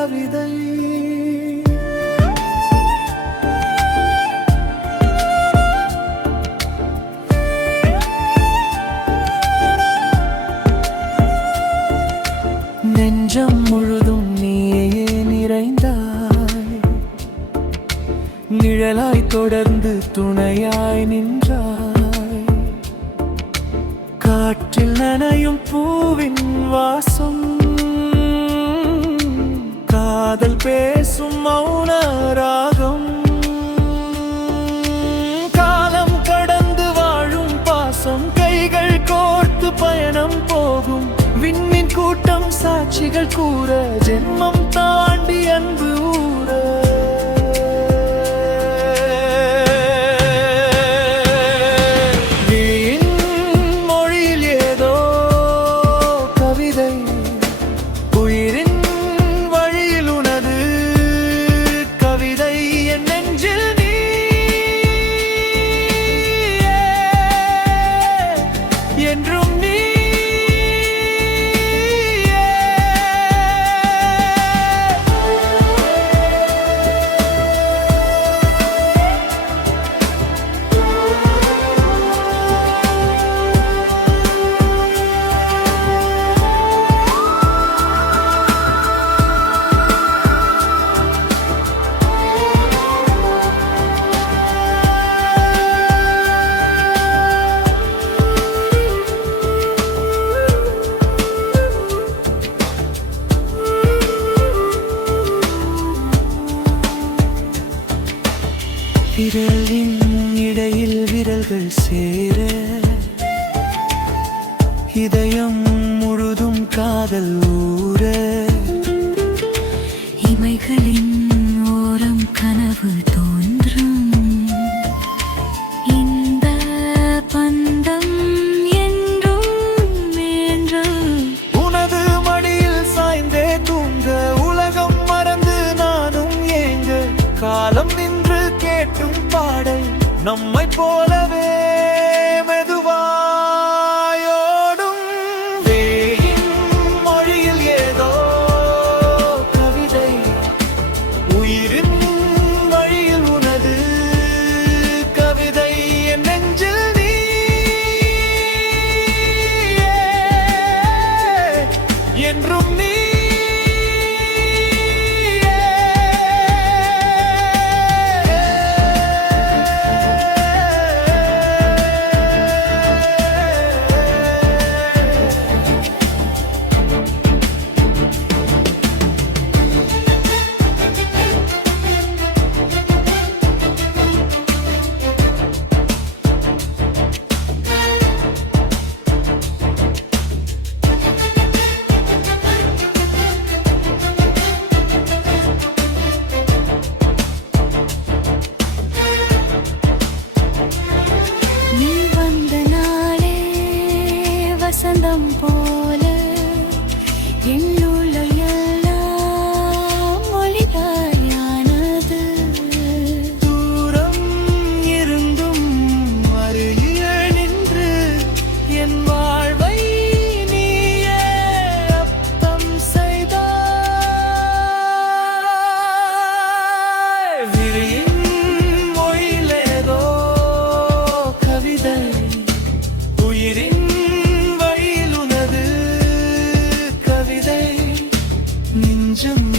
கவிதை. நெஞ்சம் முழுதும் நீயே நிறைந்தாய், நிழலாய் தொடர்ந்து துணையாய் நின்றாய். காற்றில் நனையும் பூவின் வாசம், காதல் பேசும் மௌன ராகம். காலம் கடந்து வாழும் பாசம், கைகள் கோர்த்து பயணம் போகும். விண்ணின் கூட்டம் சாட்சிகள் கூற, ஜென்மம் தாண்டி அன்பு ஊற. விழியின் மொழியில் ஏதோ கவிதை, உயிரின் வழியில் உனது கவிதை. என் நெஞ்சில் நீ என்றும் நீ. விரலின் இடையில் விரல்கள் சேர, இதயம் முழுதும் காதல் ஊற. இமைகளின் ஓரம் கனவு தோன்றும், இந்த பந்தம் என்றும் வேண்டும். உனது மடியில் சாய்ந்தே தூங்க, உலகம் மறந்து நானும் ஏங்க. காலம் நின்று கேட்டும் பாடல் நம்மை போலவே மெதுவாயோடும். வேயின் மொழியில் ஏதோ கவிதை, உயிரின் வழியில் உனது கவிதை. என் நெஞ்சில் நீ என்றும் நீ. வசந்தம் போல எண்ணுள்ள எல்லாம் மொழிதாயானது. தூரம் இருந்தும் அருகில் நின்று என் வாழ்வை நீயே அர்த்தம் செய்தாய். விழியின் மொழியில் ஏதோ கவிதை, உயிரின் நெஞ்சம்